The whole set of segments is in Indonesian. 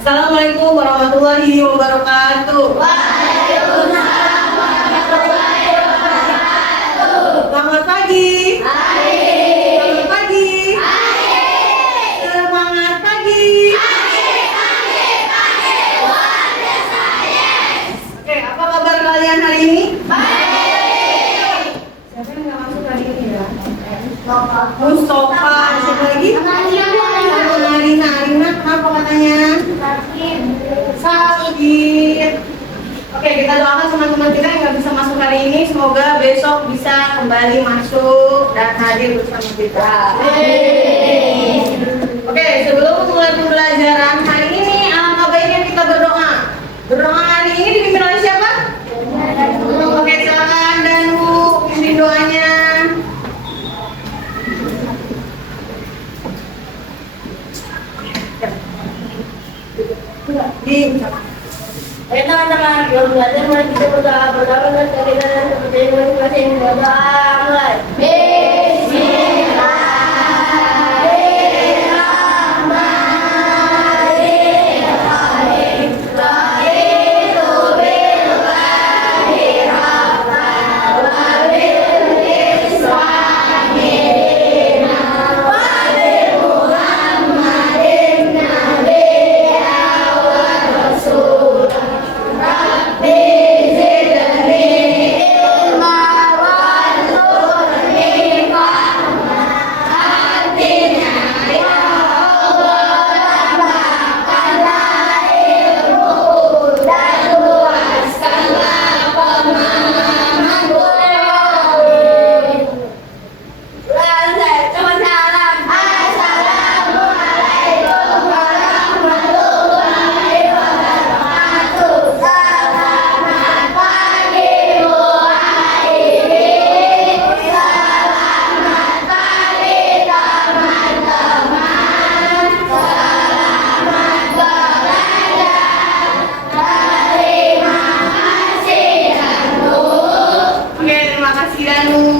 Assalamualaikum warahmatullahi wabarakatuh. Waalaikumsalam warahmatullahi wabarakatuh. Selamat pagi. Hai. Selamat pagi. Hai. Semangat pagi. Warga Sains. Oke, apa kabar kalian hari ini? Baik. Siapa yang nggak masuk hari ini ya? Bapak. Mustafa. Siapa lagi? Sama Narina. Narina kenapa katanya? Sakit. Oke, kita doakan teman-teman kita yang nggak bisa masuk hari ini, semoga besok bisa kembali masuk dan hadir bersama kita. Oke, sebelum mulai pembelajaran hari ini, alangkah baiknya kita berdoa. Berdoa hari ini dipimpin oleh siapa? Oke, silakan Danu pimpin doanya. Ayo teman-teman, kita belajar mulai kita berdoa dan cari dan seperti masing-masing berdoa mulai.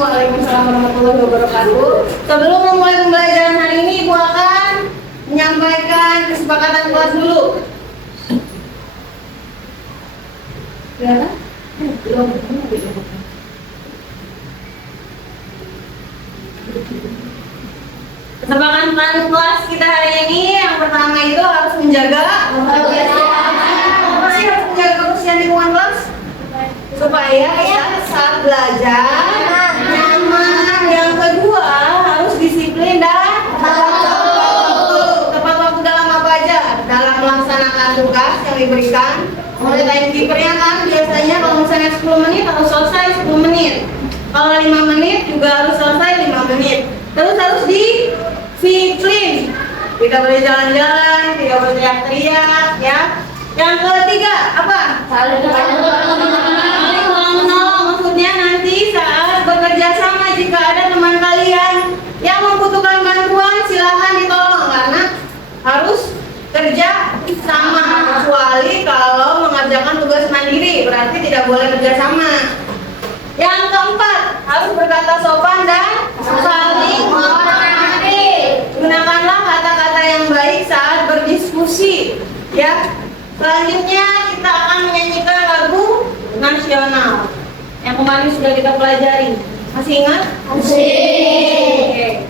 Waalaikumsalam warahmatullahi wabarakatuh. Sebelum memulai pembelajaran hari ini, Ibu akan menyampaikan kesepakatan kelas dulu. Ya, belum. Kesepakatan kelas kita hari ini yang pertama itu harus menjaga kebersihan lingkungan kelas supaya kita saat belajar nyaman. Yang kedua harus disiplin dan tepat waktu dalam apa aja? Dalam melaksanakan tugas yang diberikan oleh timekeepernya kan biasanya kalau misalnya 10 menit harus selesai 10 menit. Kalau 5 menit juga harus selesai 5 menit. Terus harus disiplin. Tidak boleh jalan-jalan, tidak boleh teriak-teriak ya. Yang ketiga apa? Saling menolong. Maksudnya nanti saat bekerja sama jika ada teman kalian yang membutuhkan bantuan silahkan ditolong karena harus kerja sama, kecuali kalau mengerjakan tugas mandiri berarti tidak boleh kerja sama. Yang keempat harus berkata sopan dan saling menghormati. Gunakanlah kata-kata yang baik saat berdiskusi ya. Selanjutnya kita akan menyanyikan lagu nasional yang kemarin sudah kita pelajari. Masih ingat? Masih. Oke.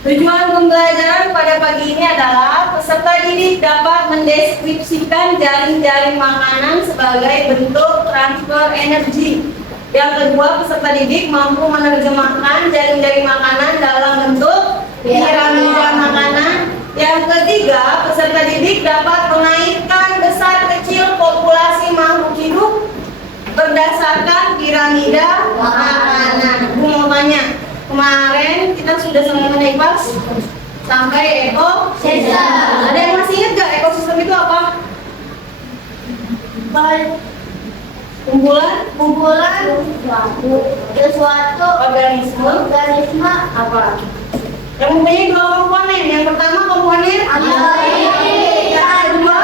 Tujuan pembelajaran pada pagi ini adalah peserta didik dapat mendeskripsikan jaring-jaring makanan sebagai bentuk transfer energi. Yang kedua, peserta didik mampu menerjemahkan jaring-jaring makanan dalam bentuk piramida makanan. Yang ketiga, peserta didik dapat menaikkan besar kecil populasi makhluk hidup berdasarkan piramida makanan. Gue mau tanya, kemarin kita sudah sama naik kelas sampai ekosistem. Ada yang masih ingat gak ekosistem itu apa? Kumpulan sesuatu organisme apa? Yang mempunyai dua komponen. Yang pertama komponen yang kedua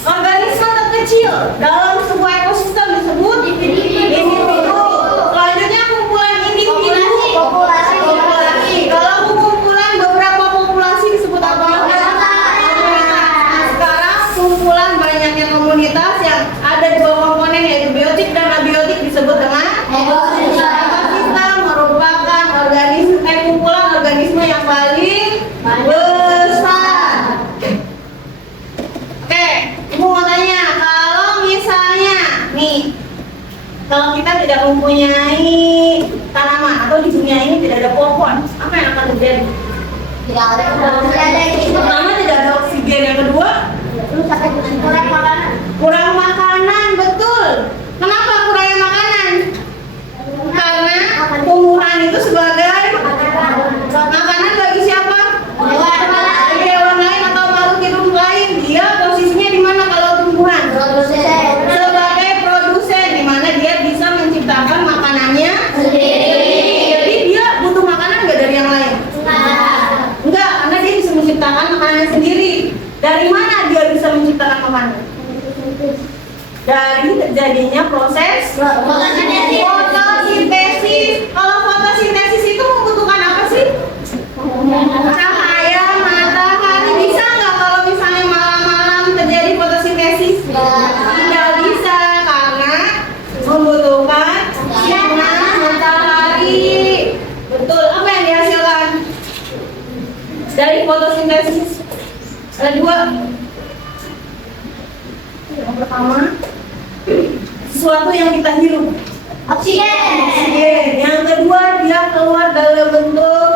organisme terkecil dalam sebuah ekosistem disebut individu. Selanjutnya kumpulan individu populasi. Kalau kumpulan beberapa populasi disebut apa? Nah, sekarang kumpulan banyaknya komunitas yang ada dua komponen yaitu biotik dan abiotik disebut dengan ekosistem. Merupakan kumpulan organisme yang paling besar. Oke, ibu mau tanya, kalau misalnya nih, kalau kita tidak mempunyai tanaman atau di dunia ini tidak ada pohon, apa yang akan terjadi? tidak ada Pertama, tidak ada oksigen. Yang kedua, kurang makanan. Betul. Kenapa kurangnya makanan? Karena tumbuhan itu sebagai makanan bagi siapa? Bagi hewan lain atau makhluk hidup lain. Dia posisinya di mana kalau tumbuhan? Sebagai produsen, di mana dia bisa menciptakan makanannya sendiri. Jadi dia butuh makanan nggak dari yang lain? Enggak, karena dia bisa menciptakan makanannya sendiri. Dari mana dia bisa menciptakan makanan? Dari terjadinya proses fotosintesis. Kalau fotosintesis itu membutuhkan apa sih? Cahaya matahari. Bisa nggak kalau misalnya malam-malam terjadi fotosintesis? Tidak bisa, karena membutuhkan sinar matahari. Betul. Apa yang dihasilkan dari fotosintesis? Ada dua. Yang pertama, sesuatu yang kita hirup, oksigen. Yang kedua, dia keluar dalam bentuk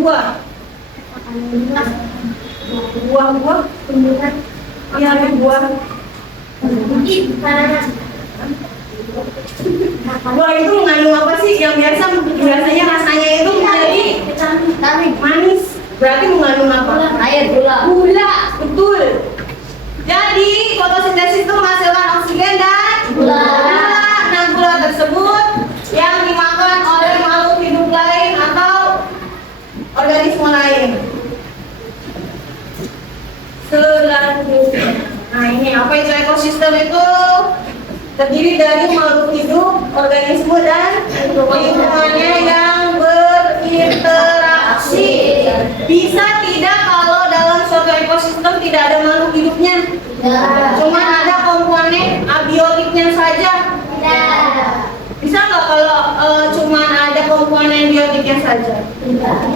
buah. Buah tumbuhan. Iya, ada buah. Buah itu mengandung apa sih? Yang biasanya rasanya itu menjadi manis. Berarti mengandung apa? Air, gula. Betul. Jadi fotosintesis itu menghasilkan oksigen dan gula. Nah, gula tersebut yang dimakan oleh makhluk hidup lain atau organisme lain. Selanjutnya, nah ini apa itu ekosistem itu? Terdiri dari makhluk hidup, organisme dan lingkungannya yang berinteraksi. Bisa tidak kalau dalam suatu ekosistem tidak ada makhluk hidupnya? Cuma ada komponen abiotiknya saja. Bisa nggak kalau cuma ada komponen biotiknya saja?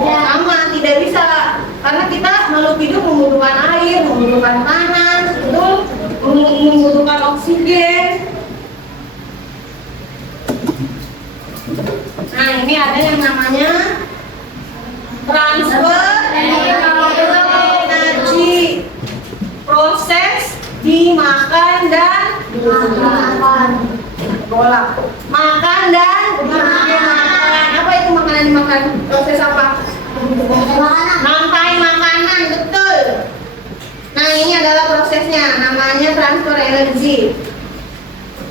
Sama, tidak bisa. Karena kita makhluk hidup membutuhkan air, membutuhkan tanah, betul, membutuhkan oksigen. Nah, ini ada yang namanya transfer energi. Proses dimakan dan makan dan dimakan. Apa itu makanan dimakan? Proses apa? Rangkai makanan, betul. Nah, ini adalah prosesnya, namanya transfer energi.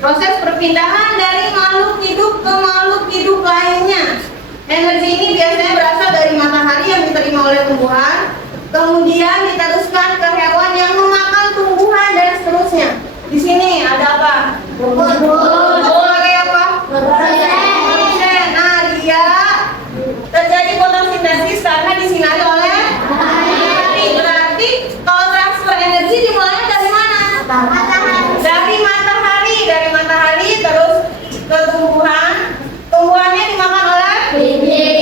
Proses perpindahan dari makhluk hidup ke makhluk hidup lainnya. Energi ini biasanya berasal dari matahari yang diterima oleh tumbuhan, kemudian diteruskan ke hewan yang memakan tumbuhan dan seterusnya. Di sini ada apa? Sebagai apa? Nah, dia terjadi fotosintesis karena disinari oleh matahari. Berarti kalau transfer energi dimulai dari mana? Dari matahari terus ke tumbuhan. Tumbuhannya dimakan oleh bibit.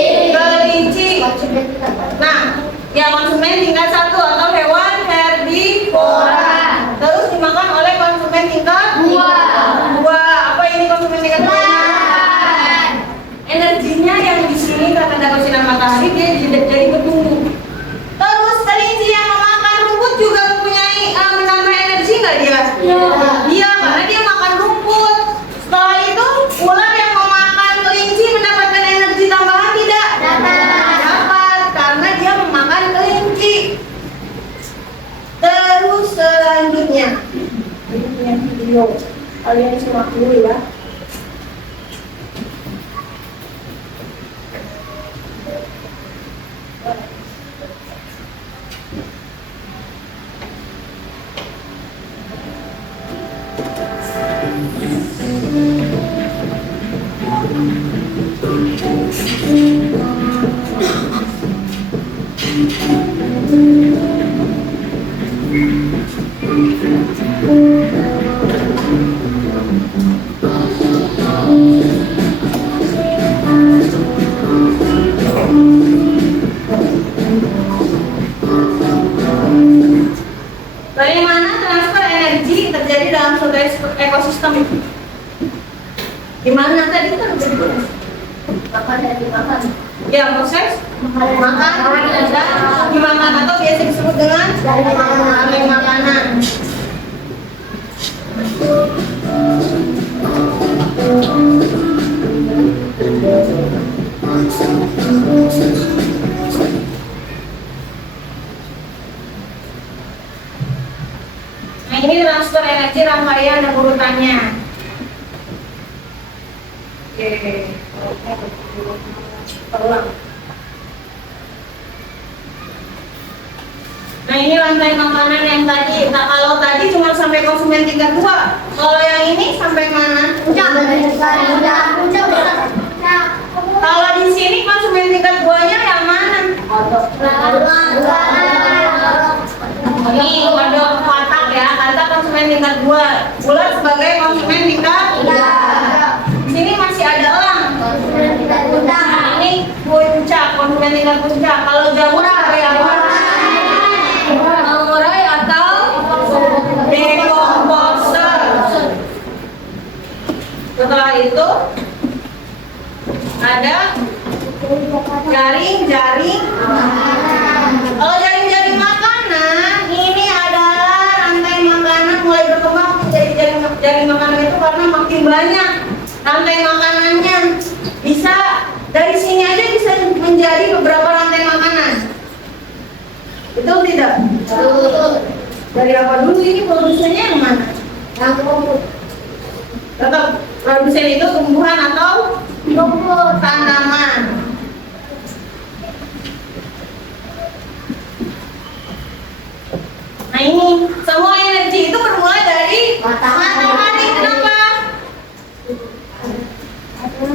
kelincinya yang di sini karena dapat sinar matahari dia jadi bertumbuh. Terus kelinci yang memakan rumput juga mempunyai menambah energi nggak dia? Iya, karena dia makan rumput. Setelah itu ular yang memakan kelinci mendapatkan energi tambahan tidak? Dapat, karena dia memakan kelinci. Terus selanjutnya, ini punya video, kalian simak dulu ya. Bagaimana transfer energi terjadi dalam suatu ekosistem? Gimana tadi kan udah dibahas? Makan. Ya, proses makan dan dimakan atau biasa disebut dengan alih makanan. Nah, ini transfer energi rangkaian dan urutannya. Oke. Peluang. Nah, ini rantai makanan yang tadi. Nah, kalau tadi cuma sampai konsumen tingkat 2. Kalau yang ini sampai mana? Kalau di sini konsumen tingkat 2-nya yang mana? Ini ada katak ya, katak konsumen tingkat 2. Ular sebagai konsumen tingkat 3. Di sini masih ada elang. Ini puncak, konsumen tingkat puncak. Kalau jamur sebagai apa? Mengurai atau decomposer. Setelah itu ada jaring-jaring. Kalau jaring-jaring makanan, ini adalah rantai makanan mulai berkembang menjadi jaring makanan itu karena makin banyak rantai makanannya. Bisa dari sini aja bisa menjadi beberapa rantai makanan. Betul tidak? Betul. Dari apa dulu ini produsennya yang mana? Yang rumput. Tetap produsen itu tumbuhan atau Rumput. tanaman. Nah, ini semua energi itu bermula dari matahari. Kenapa?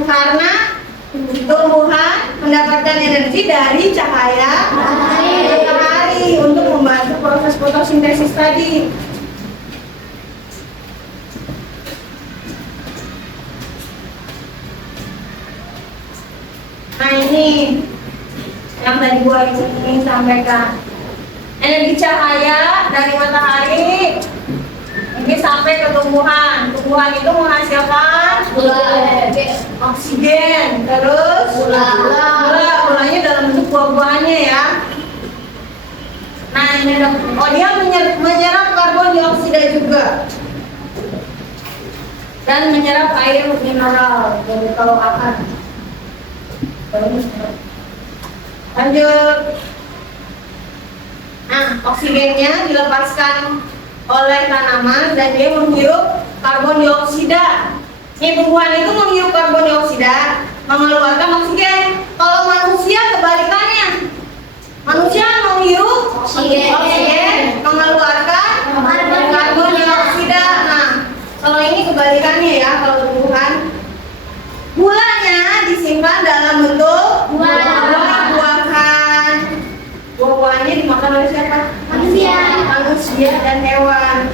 Karena tumbuhan mendapatkan energi dari cahaya matahari untuk membantu proses fotosintesis tadi. Nah, ini yang tadi gua ingin sampaikan. Energi cahaya dari matahari ini sampai ke tumbuhan. Tumbuhan itu menghasilkan oksigen, terus gulanya dalam bentuk buah-buahannya ya. Nah, ini dia menyerap karbon dioksida juga dan menyerap air mineral. Jadi kalau akan lanjut. Nah, oksigennya dilepaskan oleh tanaman dan dia menghirup karbon dioksida. Ini tumbuhan itu menghirup karbon dioksida, mengeluarkan oksigen. Kalau manusia kebalikannya. Manusia menghirup oksigen, mengeluarkan karbon dioksida. Nah, kalau ini kebalikannya ya, kalau tumbuhan. Gulanya disimpan dalam bentuk buah-buahan. Buah-buahannya dimakan oleh siapa? Manusia dan hewan.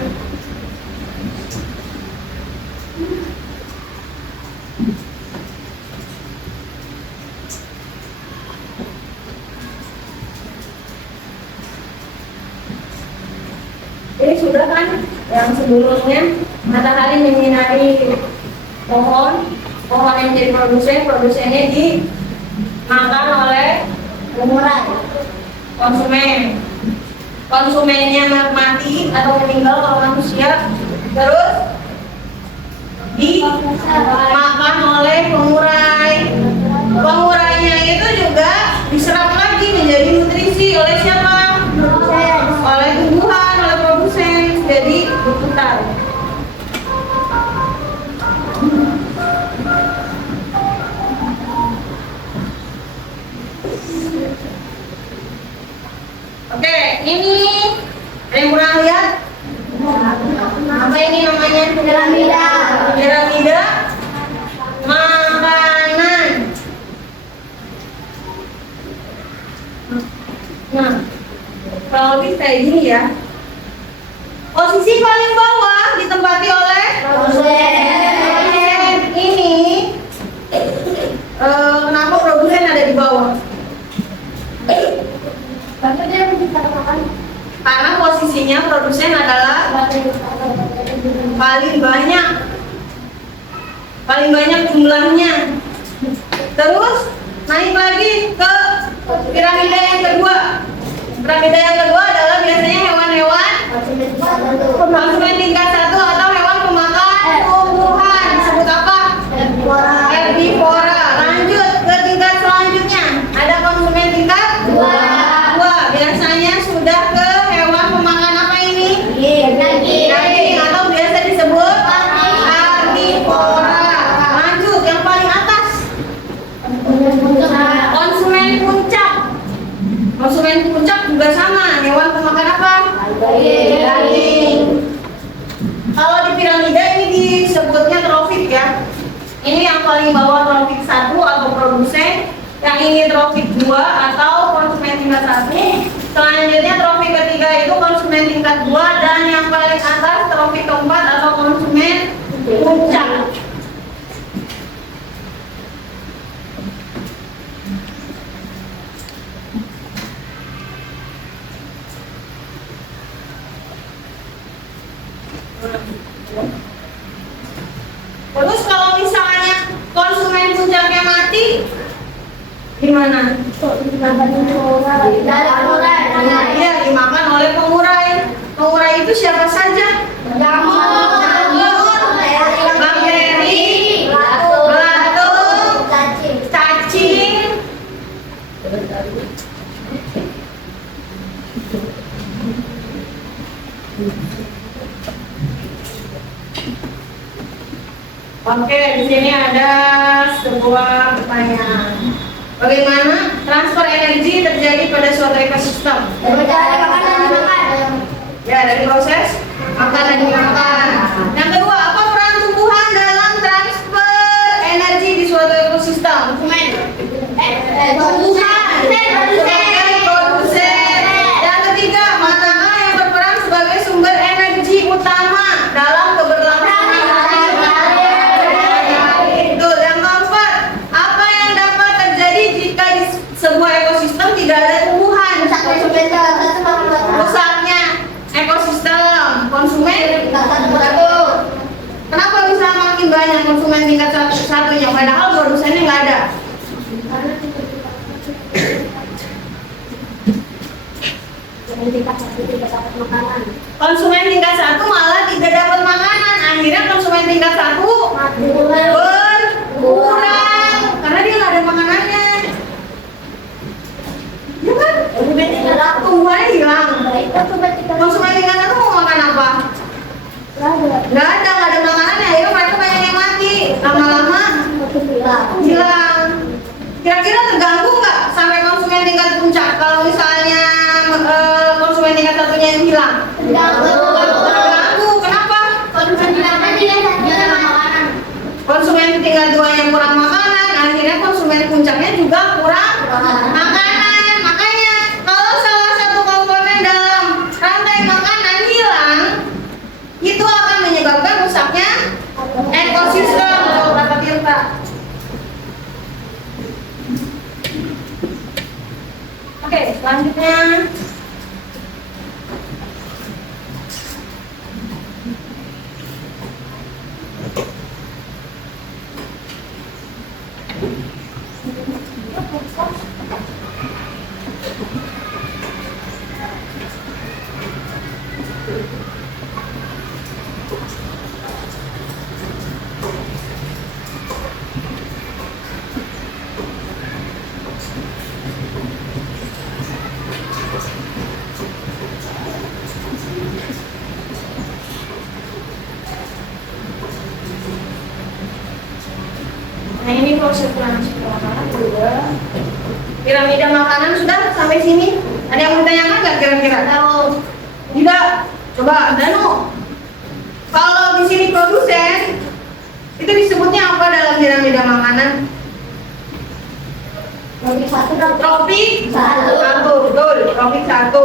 Ini sudah kan yang sebelumnya matahari menyinari pohon yang jadi produsennya dimakan oleh Umuran. konsumen. Konsumennya mati atau meninggal kalau manusia, terus dimakan oleh pengurai. Pengurainya itu juga diserap lagi menjadi nutrisi oleh siapa? Oleh tumbuhan, oleh produsen. Jadi berputar. Oke, ini ada yang kurang lihat? Apa ini namanya? Piramida. Piramida makanan. Nah, kalau lebih kayak gini ya. Posisi paling bawah ditempati oleh produsen. Ini kenapa produsen ada di bawah? Karena posisinya produsen adalah paling banyak jumlahnya. Terus naik lagi ke piramida yang kedua. Piramida yang kedua adalah biasanya hewan-hewan konsumen tingkat 1 atau hewan pemakan tumbuhan. Disebut apa? Herbivora. Lanjut ke tingkat selanjutnya. Ada konsumen tingkat 2. Biasanya sudah ke hewan pemakan apa ini? Daging atau biasa disebut karnivora. Lanjut yang paling atas. Konsumen puncak. Konsumen puncak juga sama, hewan pemakan apa? Daging. Kalau di piramida ini disebutnya trofik ya. Ini yang paling bawah trofik 1 atau produsen, yang ini trofik 2 atau konsumen tingkat 1. Selanjutnya trofik ketiga itu konsumen tingkat 2 dan yang paling atas trofik keempat atau konsumen puncak. Terus kalau misalnya konsumen puncaknya mati, gimana? Iya, dimakan oleh pengurai. Pengurai itu siapa saja? Bakteri, belatung, cacing. Oke, di sini ada sebuah pertanyaan. Bagaimana transfer energi terjadi pada suatu ekosistem? Ya, dari proses makan dan dimakan. Yang kedua, apa peran tumbuhan dalam transfer energi di suatu ekosistem? Tumbuhan sebagai produsen. Yang ketiga, manakah yang berperan sebagai sumber energi utama dalam keberlangsungan? Itu. Yang keempat, apa yang dapat terjadi jika di sebuah ekosistem tidak ada tumbuhan? Rusaknya ekosistem. Konsumen kenapa bisa makin banyak konsumen tingkat satunya padahal produsennya nggak ada? Konsumen tingkat 1 malah tidak dapat makanan, akhirnya konsumen tingkat 1 berkurang karena dia nggak ada makanannya. Ya kan? Tumbuhannya hilang. Konsumen tingkat 1 mau makan apa? Nggak ada makanannya, akhirnya mereka banyak yang mati. Lama-lama hilang. Kira-kira terganggu nggak sampai konsumen tingkat puncak kalau misalnya konsumen tingkat satunya yang hilang? Terganggu. Kenapa? Konsumen tingkat 2 yang kurang makanan, akhirnya konsumen puncaknya juga kurang makanan. Makanya kalau salah satu komponen dalam rantai makanan hilang, itu akan menyebabkan rusaknya ekosistem. Berapa Tirta? Oke, selanjutnya Nah ini proses transformasi sudah. Piramida makanan sudah sampai sini. Ada yang mau ditanyakan nggak kira-kira? Tahu? Tidak. Coba Danu. Kalau di sini produsen, itu disebutnya apa dalam piramida makanan? Tropik satu dong. Tropik Satu. betul. Tropik 1.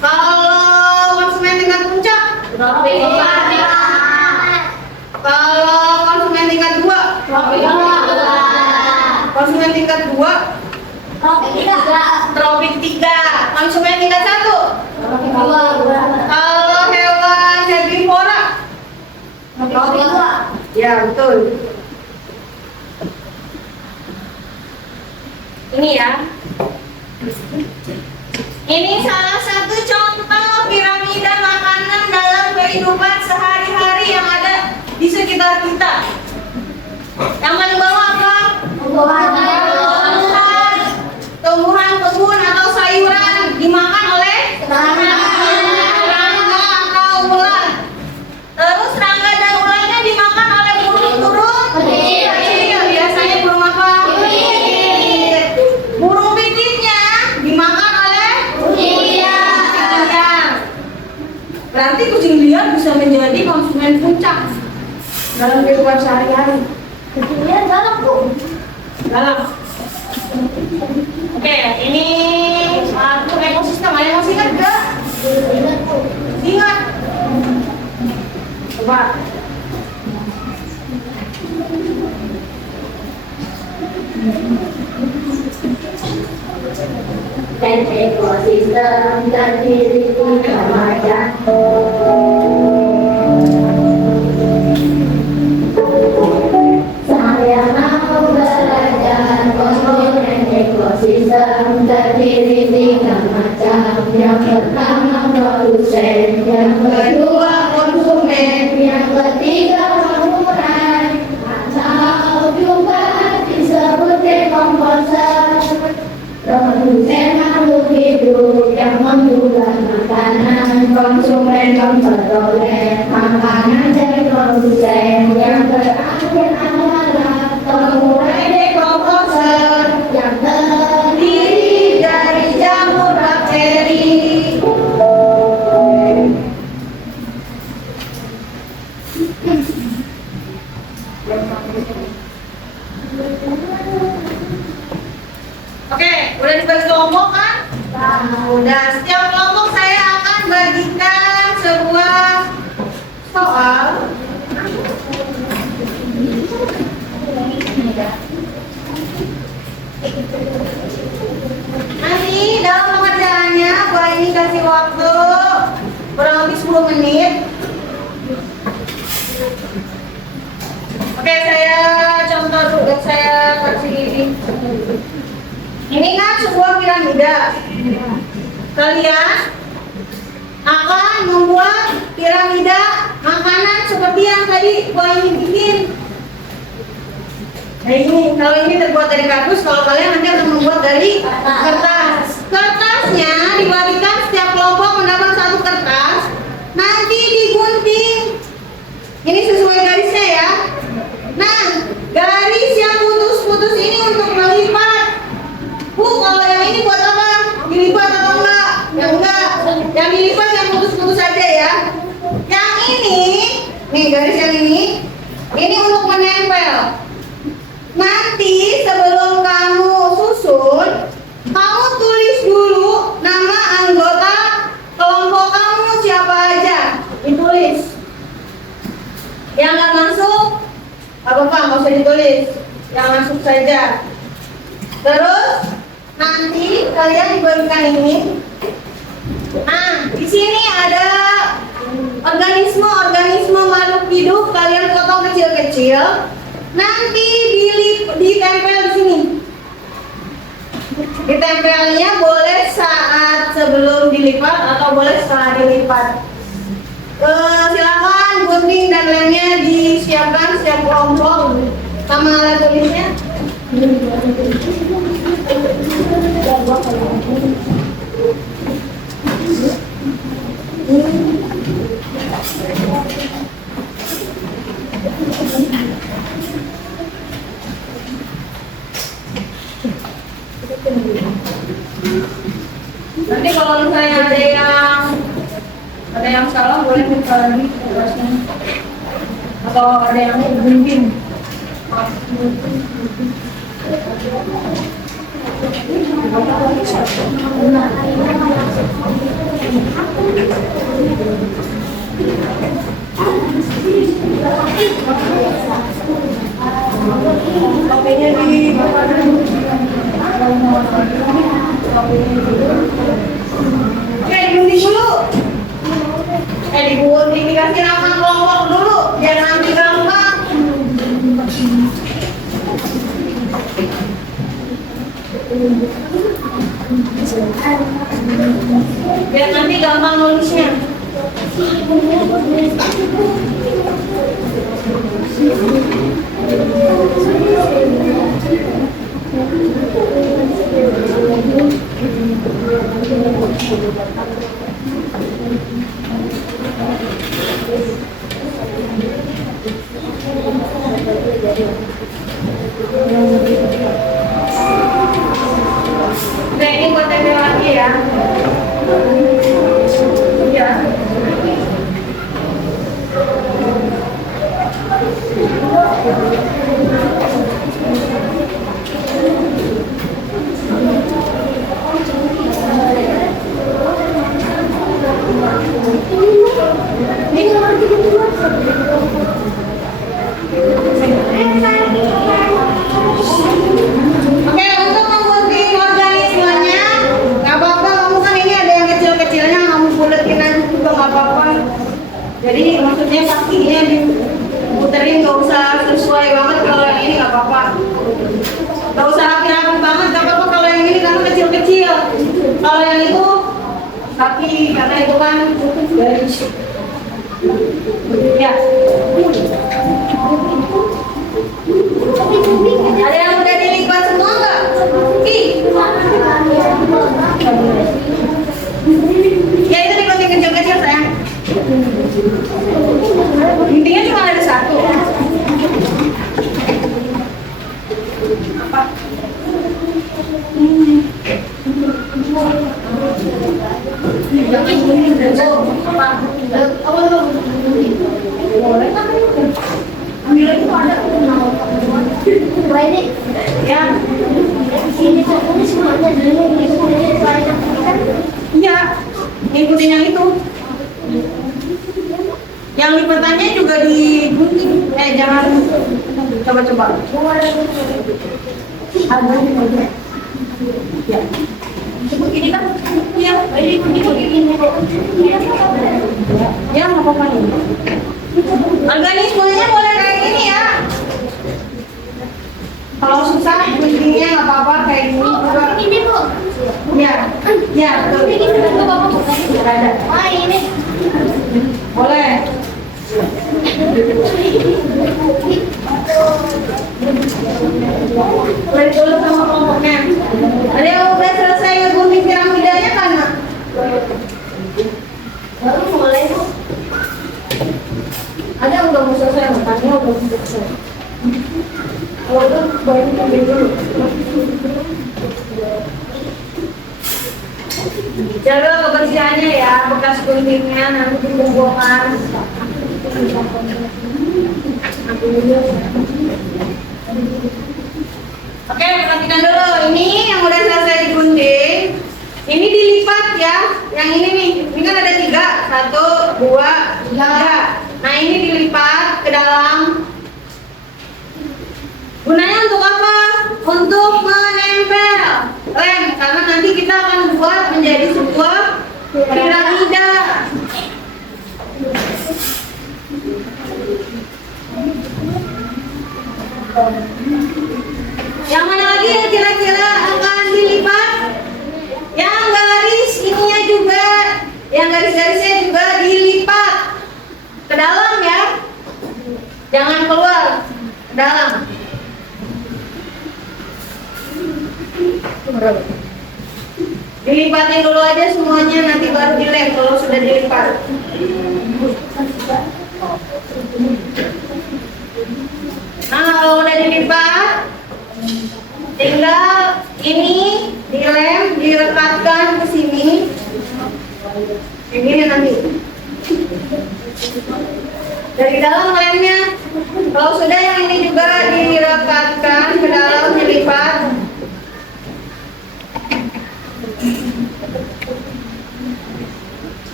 Kalau konsumen tingkat puncak, Tropik dua. kalau konsumen tingkat 2, Tropik dua. konsumen tingkat 2, Tropik tiga. tropik 3, konsumen tingkat 1. Tropik dua. Kalau hewan herbivora, Tropik dua. ya betul. Ini ya. Ini salah satu contoh piramida makanan dalam kehidupan sehari-hari yang ada di sekitar kita. Yang paling bawah apa? Tumbuhan kebun atau sayuran dimakan oleh serangga atau ulat. Terus serangga dan ulatnya dimakan oleh burung-burung Pipit. kecil. Biasanya burung apa? Pipit. Burung pipitnya dimakan oleh kucing liar. Berarti kucing liar bisa menjadi konsumen puncak dalam kehidupan sehari-hari. Kecilnya dalam bu. Dalam. Oke, ini satu ekosistem. Ada yang masih ingat nggak? Ingat bu. Ingat. Coba. Dan ekosistem terdiri tiga macam. Saya mau belajar komponen ekosistem terdiri tiga macam. Yang pertama produsen, yang kedua konsumen, yang ketiga pengurang atau juga disebut dekomposer. Produsen makhluk hidup yang membuat makanan, konsumen memperoleh makanan dari produsen. Yang terakhir adalah pengurang dekomposer yang terdiri dari jamur bakteri. Oke, udah dibagi kelompok kan? Udah, setiap kelompok saya akan bagikan sebuah soal. Nanti dalam pengerjaannya, gua ini kasih waktu kurang lebih 10 menit. Oke, saya contoh dulu, saya kasih ini. Ini kan sebuah piramida. Kalian akan membuat piramida makanan seperti yang tadi gua ini bikin. Nah ini, kalau ini terbuat dari kardus, kalau kalian nanti akan membuat dari kertas. Kertasnya dibagikan, setiap kelompok mendapat satu kertas. Nanti digunting. Ini sesuai garisnya ya. Nah, garis yang putus-putus ini untuk melipat. Bu, kalau yang ini buat apa? Dilipat atau enggak? Yang enggak. Yang dilipat yang putus-putus saja ya. Yang ini, nih garis yang ini untuk menempel. Nanti sebelum kamu susun, kamu tulis dulu nama anggota kelompok kamu siapa aja. Ditulis. Yang nggak masuk, apa-apa, nggak usah ditulis. Yang masuk saja. Terus nanti kalian diberikan ini. Nah, di sini ada organisme makhluk hidup. Kalian potong kecil-kecil. Nanti ditempel di sini. Ditempelnya boleh saat sebelum dilipat atau boleh setelah dilipat. Silakan gunting dan lemnya disiapkan setiap kelompok sama alat tulisnya. Nanti kalau misalnya ada yang salah boleh minta lagi tugasnya, atau ada yang gunting. Kopinya di digunting dulu. Digunting, dikasih nama kelompok dulu, biar nanti gampang. Biar nanti gampang nulisnya. Nah, ini buat tempel lagi ya. Iya. Oke, untuk menggunting organismenya nggak apa-apa, kamu kan ini ada yang kecil-kecilnya, kamu buletin aja juga nggak apa-apa. Jadi maksudnya pastinya diputerin, nggak usah sesuai banget. Kalau yang ini nggak apa-apa, nggak usah rapi-rapi banget, nggak apa-apa kalau yang ini karena kecil-kecil. Kalau yang itu rapi karena itu kan garis. Ya. Ada yang udah dilipat semua nggak? Ya itu digunting kecil-kecil sayang. Intinya cuma ada satu. Apa? Jangan gunting dulu. Apa? Apa dulu? Boleh kan? Ambil itu ada. Ini Ya. sini ini semuanya dulu ini soalnya kan Iya. Ngikutin yang itu. Yang lipatannya juga digunting. Jangan coba-coba. Ya. begini kan Iya. ini Ya nggak apa-apa nih. Organismenya boleh kayak gini ya. Kalau susah guntingnya nggak apa-apa kayak gini juga. ini Bu. Ya. Ya betul. Ini kan Bapak bukan Ada. wah ini Boleh. Boleh dulu sama kelompoknya. Ada yang udah selesai ngegunting piramidanya kan? Mak? baru mulai Bu. Ada yang udah mau selesai, makanya udah mau selesai. Kalau udah boleh diambil dulu. Jaga kebersihannya ya, bekas guntingnya nanti dikumpulkan. Oke, perhatikan dulu. Ini yang udah selesai digunting. Ini dilipat ya. Yang ini nih, ini kan ada 3. 1, 2, 3. Nah ini dilipat ke dalam. Gunanya untuk apa? Untuk menempel lem, karena nanti kita akan buat menjadi sebuah piramida. Yang mana lagi yang kira-kira akan dilipat? dalam. Dilipatin dulu aja semuanya, nanti baru dilem kalau sudah dilipat. Nah, kalau udah dilipat, tinggal ini dilem, direkatkan ke sini. Yang ini nanti. Dari dalam lemnya, kalau sudah yang ini juga direkatkan ke dalam, dilipat.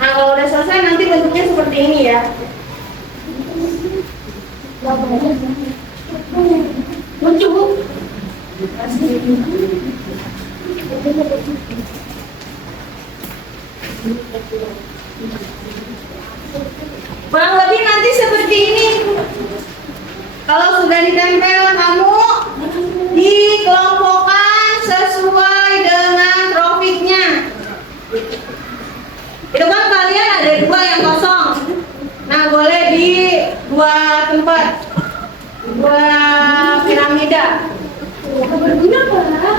Nah, kalau udah selesai nanti bentuknya seperti ini ya. Lucu. Kurang lebih nanti seperti ini. Kalau sudah ditempel, kamu dikelompokkan sesuai dengan trofiknya. Itu kan kalian ada 2 yang kosong. Nah, boleh di 2 tempat, 2 piramida. Berguna apa?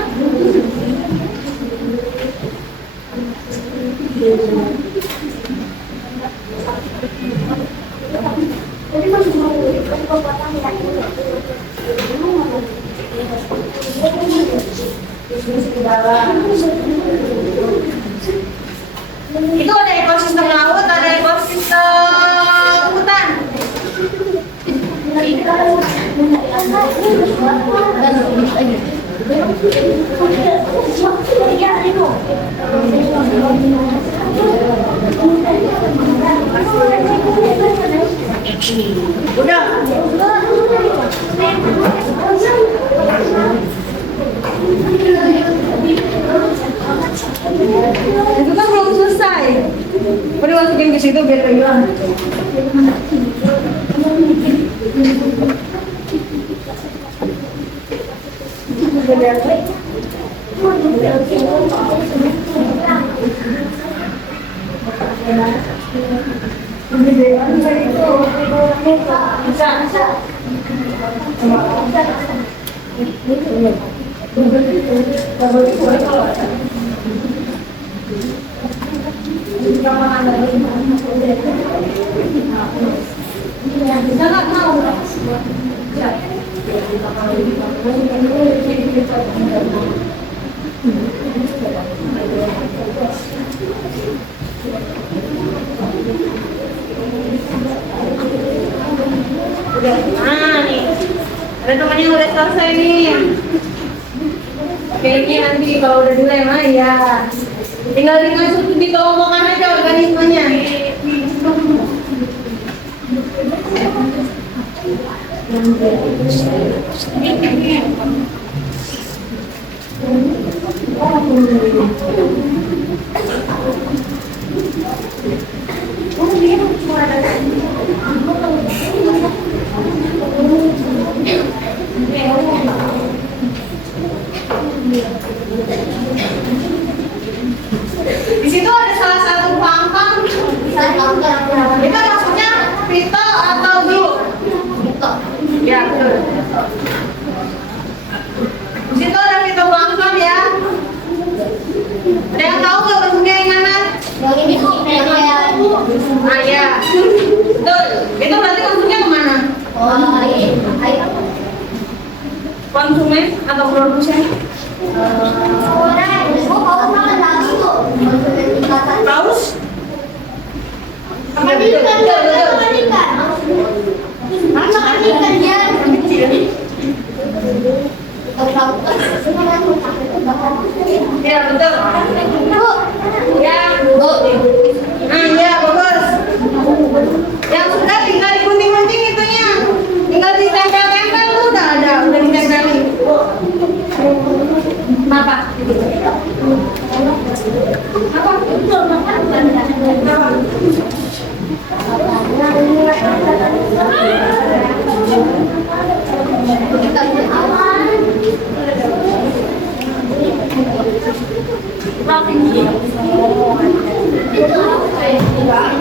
Itu ada ekosistem laut, ada ekosistem hutan. Udah. Itu kan belum selesai. Udah masukin ke situ biar hilang. Jangan mau. Nah nih, ada temannya udah selesai nih. Kayaknya nanti kalau udah dilem ya, tinggal dimasukin di kelompokan aja organismenya. Di situ ada salah satu pangkang. Itu maksudnya pistol atau biu? Ya, betul. Di situ ada pistol pangkang ya. Ada yang tahu nggak bentuknya yang mana? Yang ini tuh kayak Ah ya, betul. Itu berarti maksudnya kemana? Konsumen atau produsen? Paus? Apa itu? Ya betul. Ya bu. Ah ya bagus. Yang sudah tinggal digunting-gunting itunya, tinggal ditempel-tempel tuh udah ada, udah ditempelin. Apa?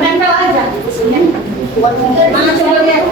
Tempel aja. Mana coba lihat?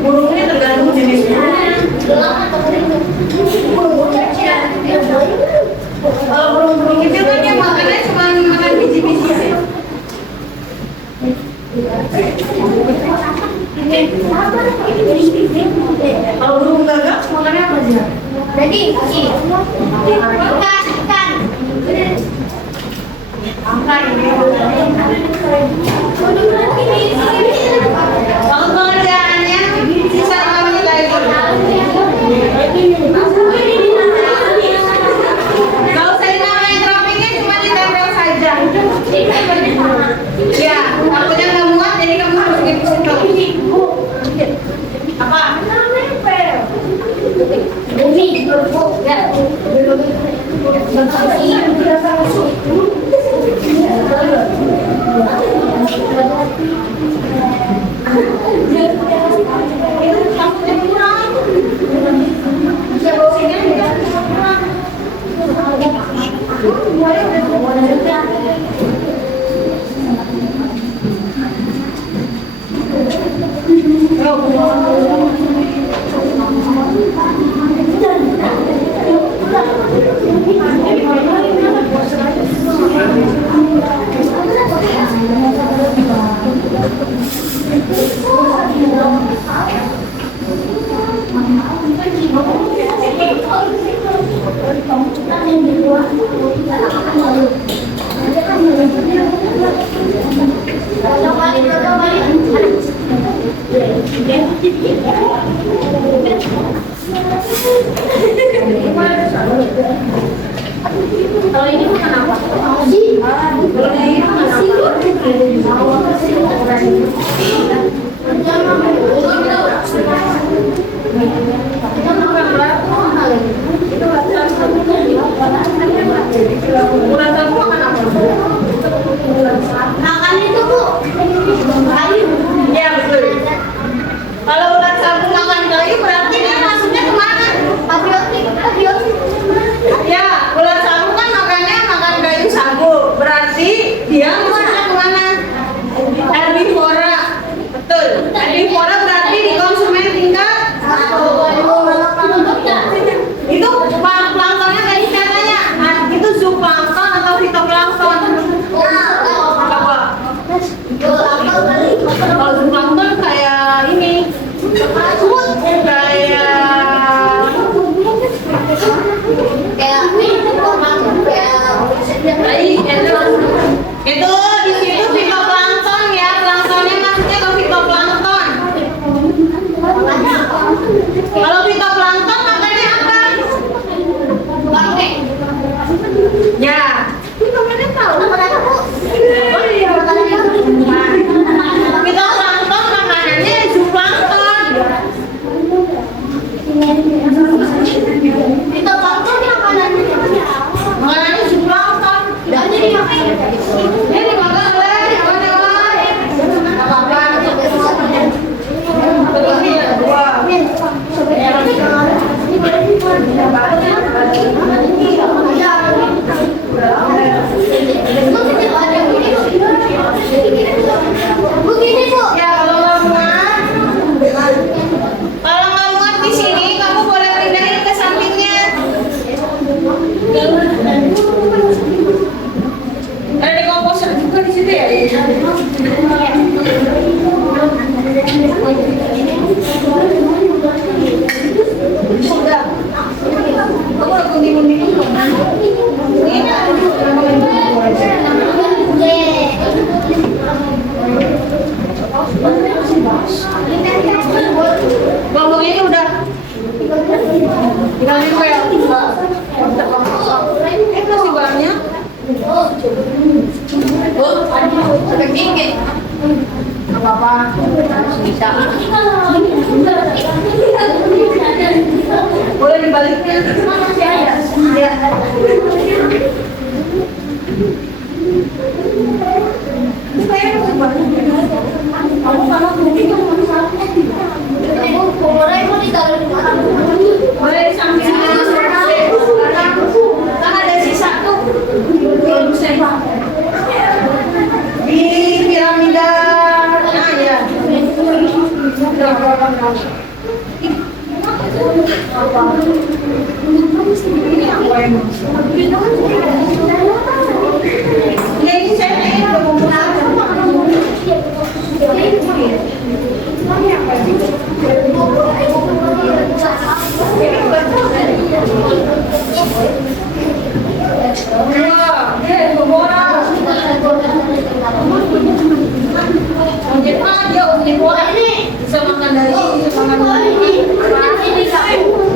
Burungnya tergantung jenis burungnya. Kalau burung-burung kecil kan dia makannya cuma makan biji-biji sih. Kalau burung gagak makannya apa aja? Daging, ikan. Kalau pengerjaannya sisa 5 menit lagi. Kalau saya namanya droppingnya cuma ditempel saja. Ya, takutnya nggak muat jadi kamu harus gitu apa? Kalau ini makan apa? Kalau ini makan Makan itu Bu. Kayu. Iya betul. Kalau ulat sagu makan kayu berarti dia masuknya kemana? Abiotik. Ya, ulat sagu kan makannya makan kayu sagu. Berarti dia masuknya kemana? Herbivora. Betul. Herbivora berarti di konsumen tingkat 1. Itu planktonnya tadi katanya. Nah, itu zooplankton atau fitoplankton? Coba. Kalau zooplankton kayak ini. Itu di situ fitoplankton ya, planktonnya masuknya ke fitoplankton. Kalau fitoplankton makannya apa? Ya, fitoplankton tahu. Fitoplankton makanannya zooplankton. Makanannya zooplankton. Dia dimakan oleh hewan-hewan. Apa-apa. Betul ya, dua. Begini Bu. Ya, kalau nggak muat di sini, kamu boleh pindahin ke sampingnya. Ada decomposer juga di situ ya. Sudah. Kamu udah gunting-gunting dulu. Ini ada. Ngomong ini udah tinggal nempel. Kasih barangnya. Sampai gigit. Apa-apa, bisa. Boleh dibalikin. Iya. Boleh sambil kan ada sisa tuh di piramida. Nah ya. Ini saya udah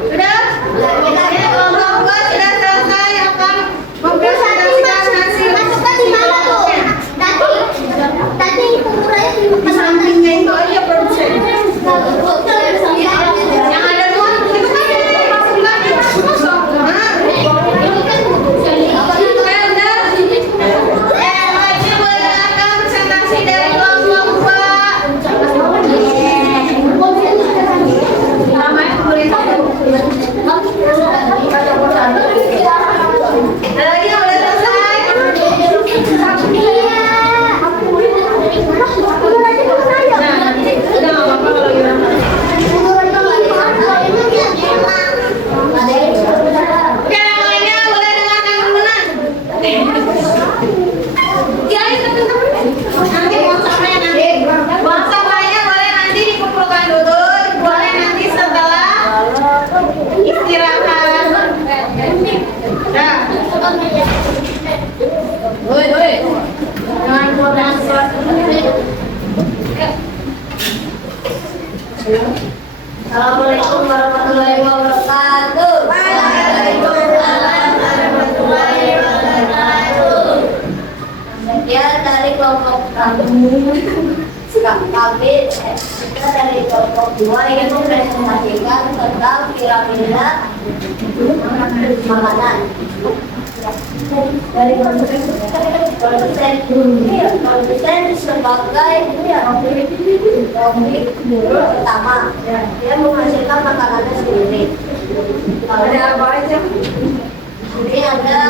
Sudah? Ya, kelompok 2 sudah selesai akan mempresentasikan hasil. Tadi ukurannya Di sampingnya itu aja produsen. Yang ada dua itu kan masuk lagi. Kosong. Hah? Lagi boleh akan presentasi dari kelompok 2. Namanya boleh. Ada lagi yang udah selesai? Nah, udah nggak apa-apa kalau gitu. Oke, yang lainnya boleh dengarkan dulu nah. Ya, itu teman-teman. Nanti buang sampahnya boleh nanti dikumpulkan dulu, boleh nanti setelah istirahat. Dah. Woi. Jangan keluar transfer. Assalamualaikum warahmatullahi wabarakatuh. Waalaikumsalam warahmatullahi wabarakatuh. Sekian dari kelompok kita dari kelompok 2 yang mempresentasikan tentang piramida makanan. Dari produsen sebagai topik pertama, dia menghasilkan makanannya sendiri. Ada apa aja? Ini ada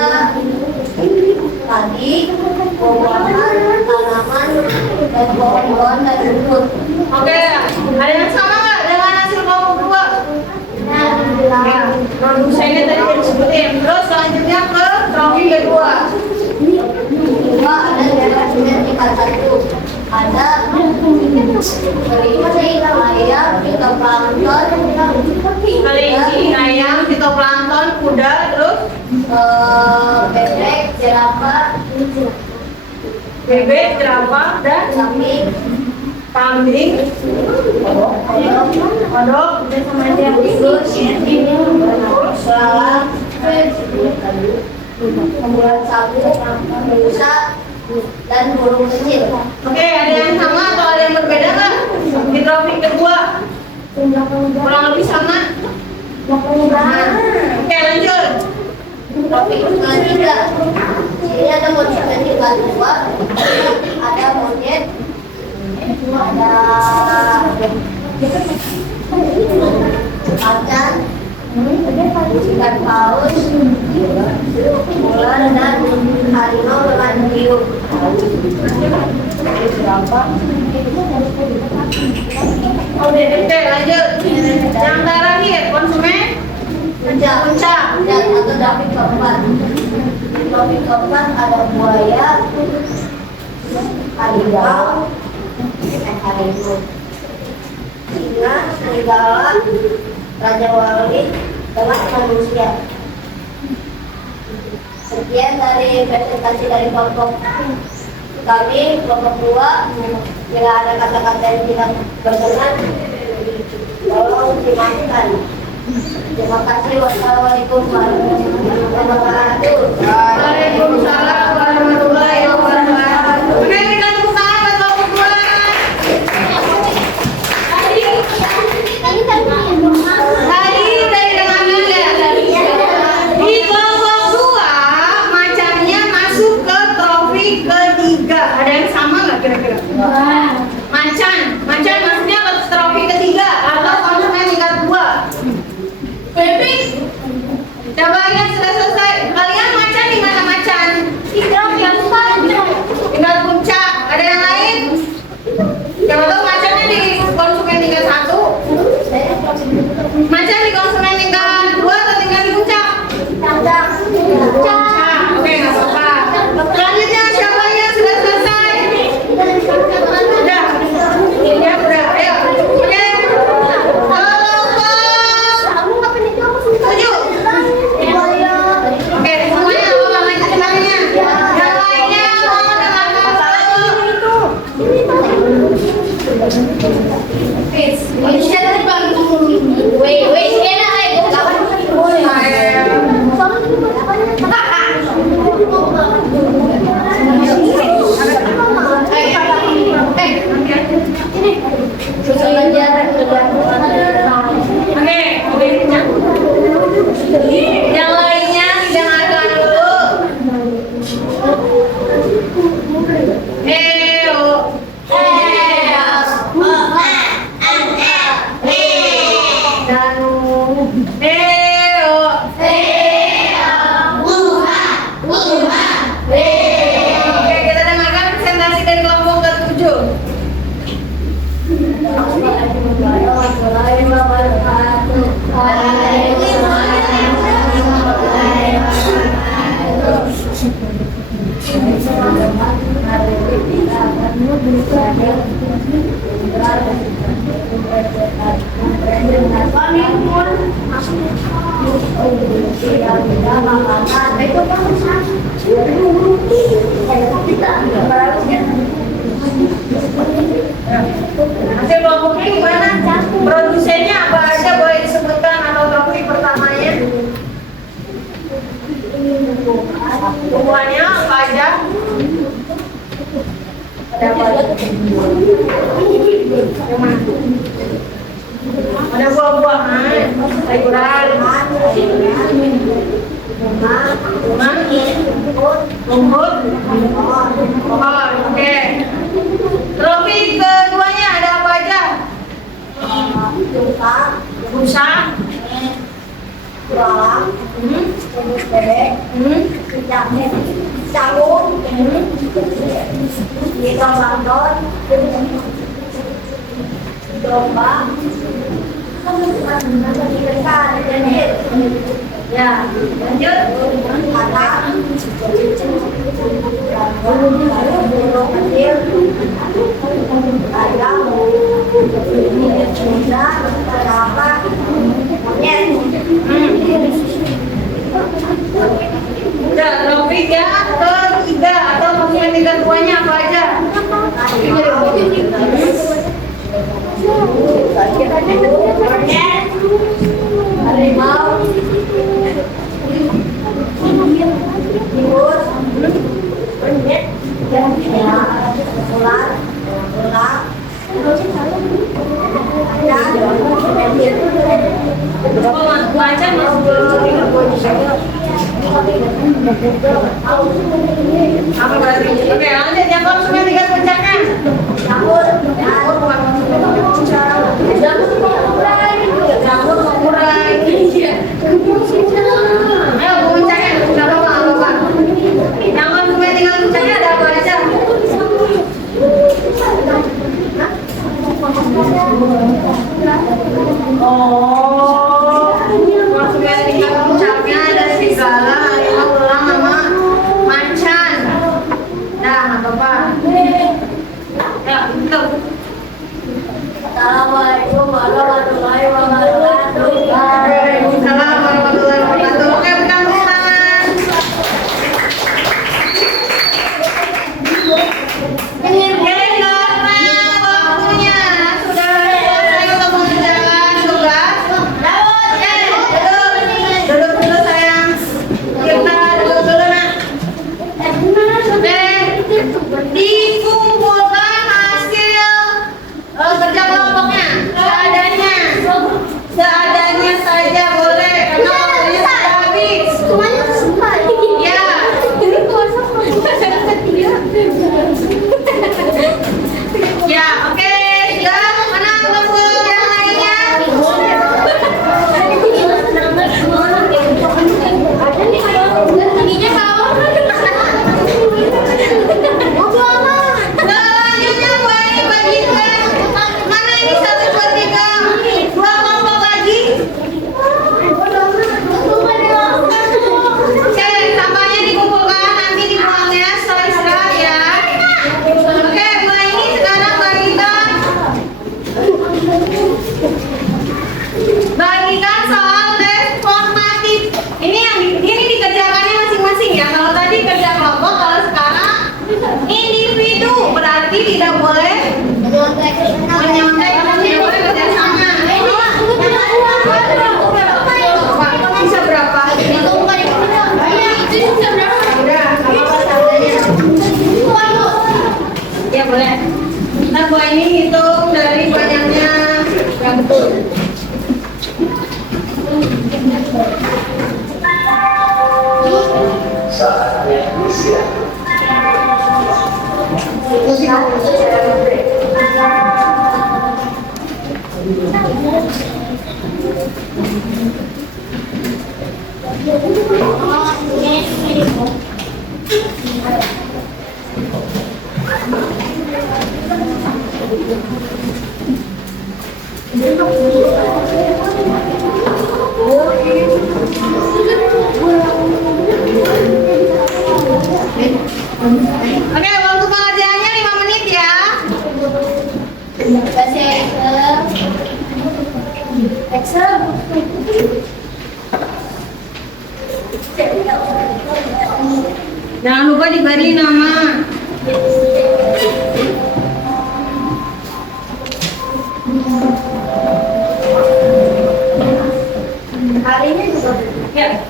padi, buah-buahan, tanaman, dan pohon-pohon dan rumput. Oke, ada yang sama nggak dengan hasil kelompok 2? Nah, produsennya tadi yang disebutin. Terus selanjutnya ke trofi kedua. Kedua ada manajemen tingkat 1. Ada kelinci, ayam, fitoplankton, Kelinci, ayam, fitoplankton, kuda, terus bebek, jerapah, bebek, jerapah, dan kambing, kodok, tikus, belalang, kemudian sapi, rusa, dan burung kecil. Oke, ada yang sama atau ada yang berbeda nggak? Di trofi kedua kurang lebih sama. Oke, lanjut. Topik ketiga, ini ada monyet tingkat 2, ada monyet, ada macan, ikan paus, ular, dan harimau dengan hiu. Oke, lanjut. Yang terakhir, konsumen Puncak dan atau topik keempat. Topik keempat ada buaya, harimau, singa, serigala, raja wali, dengan manusia. Sekian dari presentasi dari kelompok kami, kelompok 2. Bila ada kata-kata yang tidak berkenan, tolong dimaafkan. Terima kasih. Wassalamualaikum warahmatullahi wabarakatuh. Waalaikumsalam warahmatullahi wabarakatuh. Oke, kita tepuk tangan buat kelompok 2. Tadi dari dengaran ya. Di kelompok 2 macannya masuk ke trofi ketiga. Ada yang sama nggak kira-kira? Macan masuknya ke trofi ketiga atau konsumen tingkat 2. Coba yang sudah selesai. Kalian macan di mana macan? Tinggal puncak. Ada yang lain? Coba tahu macannya di konsumen tingkat 1. Macan di konsumen tingkat 2 atau tinggal di puncak? Puncak. Oke, nggak apa-apa. Selanjutnya siapa yang sudah selesai? buah-buahnya apa aja? Ada apa aja? Yang mana? Ada buah-buahan, sayuran, rumput, pohon, oke. Trofi keduanya ada apa aja? Busa, ya, lanjut. Udah, Trofi ya ketiga atau maksudnya tiga duanya apa aja? Macan masuk ke apa berarti? Oke, lanjut yang konsumen tiga puncaknya. Jamur mengurai. Ayo puncaknya, nggak apa-apa. Yang konsumen tiga puncaknya ada apa aja? Oh, konsumen tiga puncaknya ada serigala, harimau, elang, sama macan. Dah, nggak apa-apa. Ya, itu. Assalamualaikum warahmatullahi wabarakatuh. Waalaikumsalam warahmatullahi wabarakatuh. Oke, bukan tangan. Oke, karena waktunya sudah selesai untuk mengerjakan tugas. Oke, duduk dulu sayang. Kita duduk dulu nak. Oke, dikumpulkan hasil kerja kelompoknya seadanya saja boleh karena waktunya sudah habis. Ya. Ya, oke, sudah. Mana kelompok yang lainnya? Selanjutnya buat dibagikan. Mana ini 1, 2, 3, 2 kelompok lagi. Oke, sampahnya dikumpulkan nanti dibuangnya setelah istirahat ya. Oke, mulai ini sekarang bagikan soal tes formatif. Ini dikerjakannya masing-masing ya. Kalau tadi kerja kelompok, kalau sekarang individu berarti tidak boleh menyontek, tidak boleh kerja sama. Bisa berapa? Udah, apa caranya? Ya boleh. Nah, gua ini hitung dari banyaknya yang betul. Oke, waktu pengerjaannya 5 menit ya. Excel. Jangan lupa diberi nama. Hari ini juga Ya.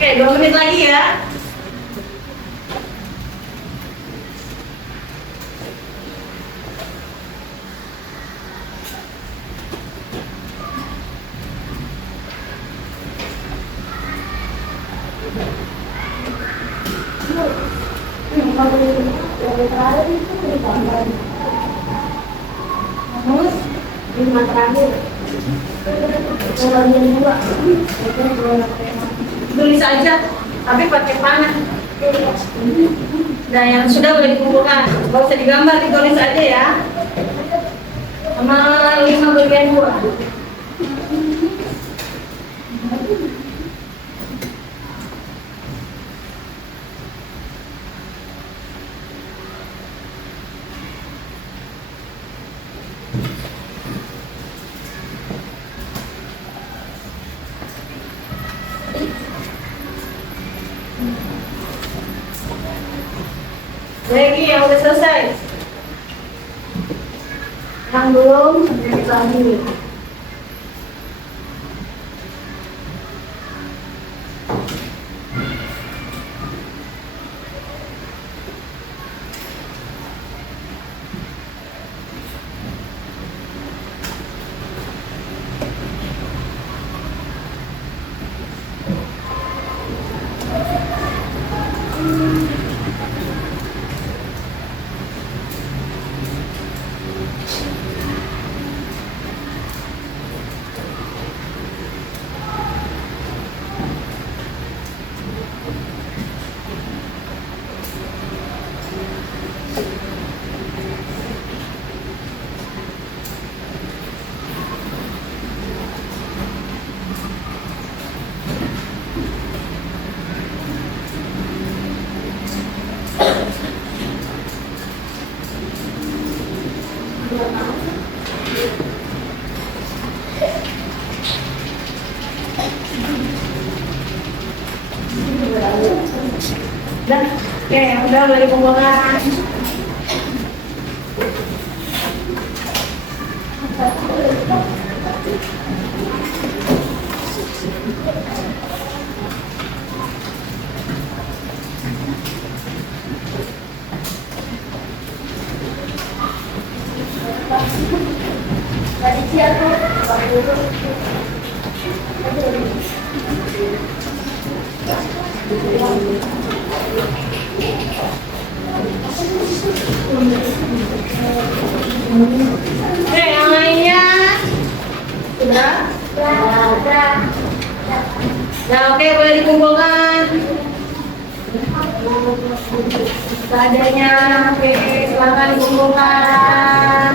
Oke, 2 menit lagi ya. Terus, 5 terakhir. Kalau yang 2, Tulis aja, tapi pakai panah. Nah, yang sudah boleh dikumpulkan. Gak usah digambar, ditulis aja ya. Sama 5 bagian 2. Lagi yang udah selesai. yang belum sedikit lagi. Udah dari pembuangan. Yang lainnya sudah? Sudah. Nah, oke, boleh dikumpulkan. Seadanya, oke, silakan dikumpulkan.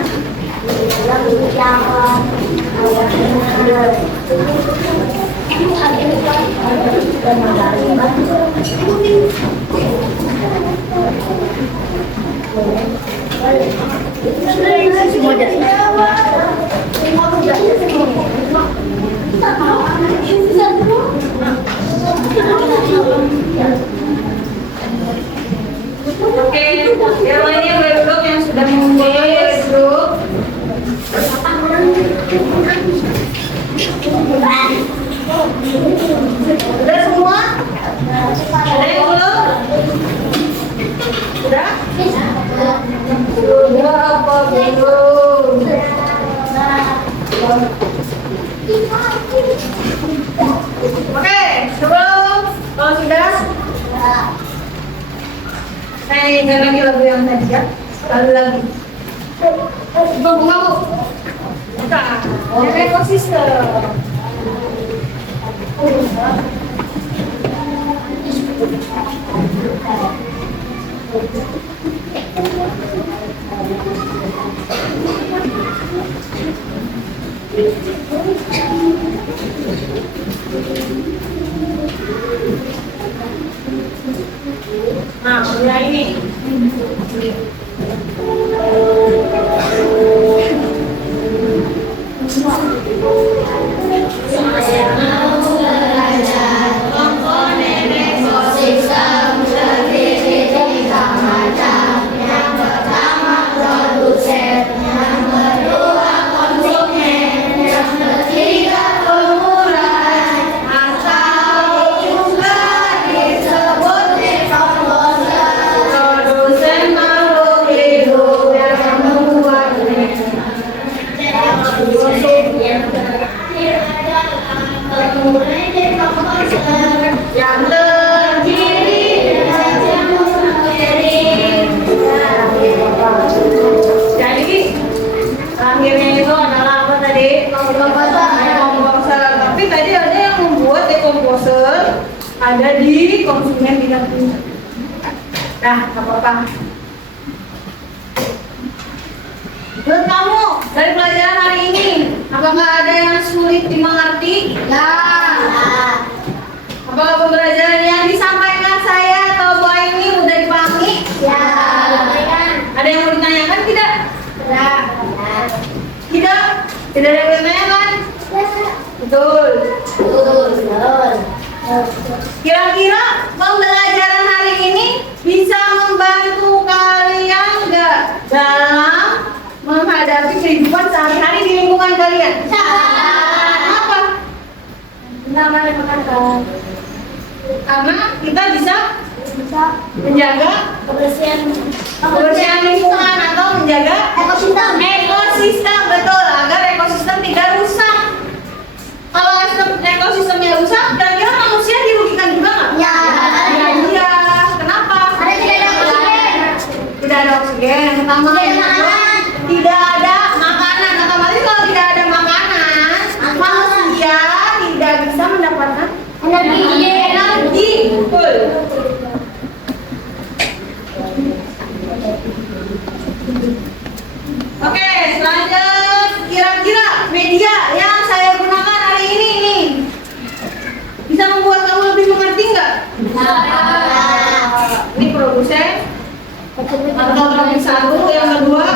Oke, yang lainnya boleh duduk, yang sudah mengumpulkan boleh duduk. Udah semua? Ada yang belum? Sudah? Sudah apa belum? Oke, sebelum kalau sudah, saya ingat lagi lagu yang tadi ya. Sekali lagi. Bunga bu. Bukan. Yang ekosistem. Nah, mulai ini. Akhirnya itu adalah apa tadi? Komposer. Tapi tadi ada yang membuat dekomposer ada di konsumen bidang puncak. Nah, nggak apa-apa. Menurut kamu dari pelajaran hari ini, apakah ada yang sulit dimengerti? Ya. Apakah pembelajaran yang disampaikan saya atau Bu Aini mudah dipahami? Ya. Ada yang mau ditanyakan tidak? Tidak. Tidak? Tidak ada yang ditanyakan? Betul. Kira-kira pembelajaran hari ini bisa membantu kalian nggak dalam menghadapi kehidupan sehari-hari di lingkungan kalian? Kenapa? Karena kita bisa menjaga kebersihan lingkungan atau menjaga ekosistem, betul, agar ekosistem tidak rusak. Kalau ekosistemnya rusak, kira-kira manusia dirugikan juga nggak? Ya. Iya. Kenapa? Tidak ada oksigen. Yang pertama, tidak ada makanan. Otomatis kalau tidak ada makanan, manusia tidak bisa mendapatkan energi. Betul. Oke, selanjutnya kira-kira media yang saya gunakan hari ini nih bisa membuat kamu lebih mengerti nggak? Ini produsen atau yang satu, yang kedua?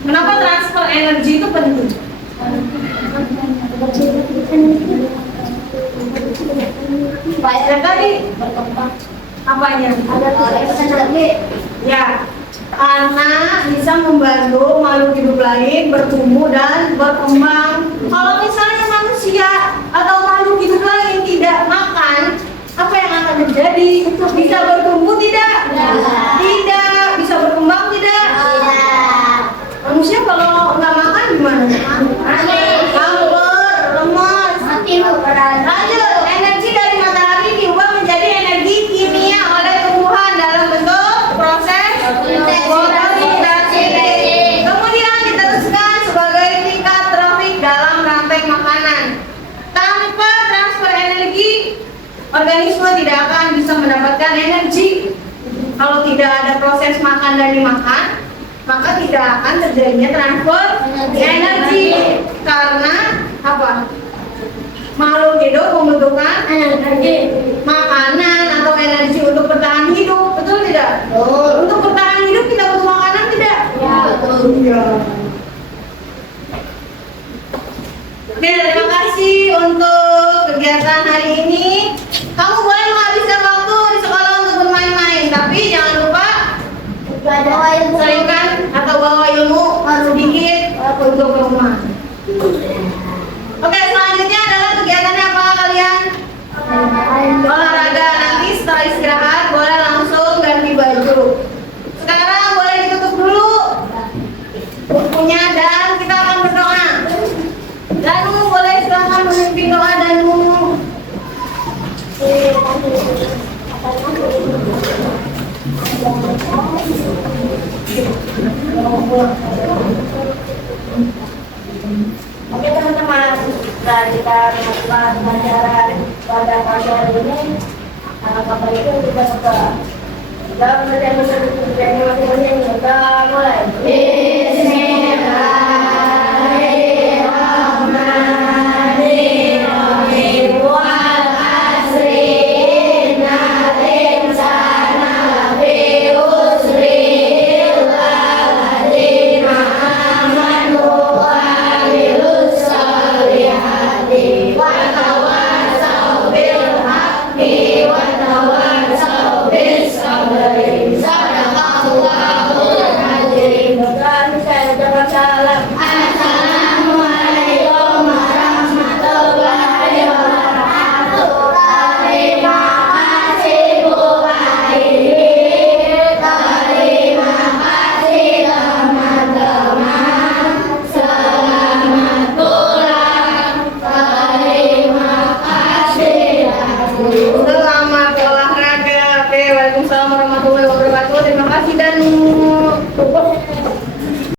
Kenapa transfer energi itu penting? Ya tadi apanya? Ya, karena bisa membantu makhluk hidup lain bertumbuh dan berkembang. Kalau misalnya manusia atau makhluk hidup lain tidak makan, apa yang akan terjadi? Bisa bertumbuh tidak? Tidak. Bisa berkembang tidak? Manusia kalau nggak makan gimana? Lapar, lemas. Lanjut, energi dari matahari diubah menjadi energi kimia oleh tumbuhan dalam bentuk proses fotosintese. Kemudian diteruskan sebagai tingkat trofik dalam rantai makanan. Tanpa transfer energi, organisme tidak akan bisa mendapatkan energi. Kalau tidak ada proses makan dan dimakan, maka tidak akan terjadinya transfer energi. Karena apa? Makhluk hidup membutuhkan makanan atau energi untuk bertahan hidup, betul tidak? Untuk bertahan hidup kita butuh makanan tidak? Iya. Oke, terima kasih untuk kegiatan hari ini. Kamu boleh menghabiskan waktu di sekolah untuk bermain-main, tapi jangan lupa selipkan atau bawa ilmu sedikit untuk ke rumah. Oke, selanjutnya adalah kegiatannya apa kalian? Olahraga. Nanti setelah istirahat boleh langsung ganti baju. Sekarang boleh ditutup dulu bukunya dan kita akan berdoa. Danu boleh silakan memimpin doa Danu. Oke teman-teman, setelah kita melakukan pelajaran pada pagi hari ini, kapan itu kita buka dalam belajar masing-masing. Kita mulai.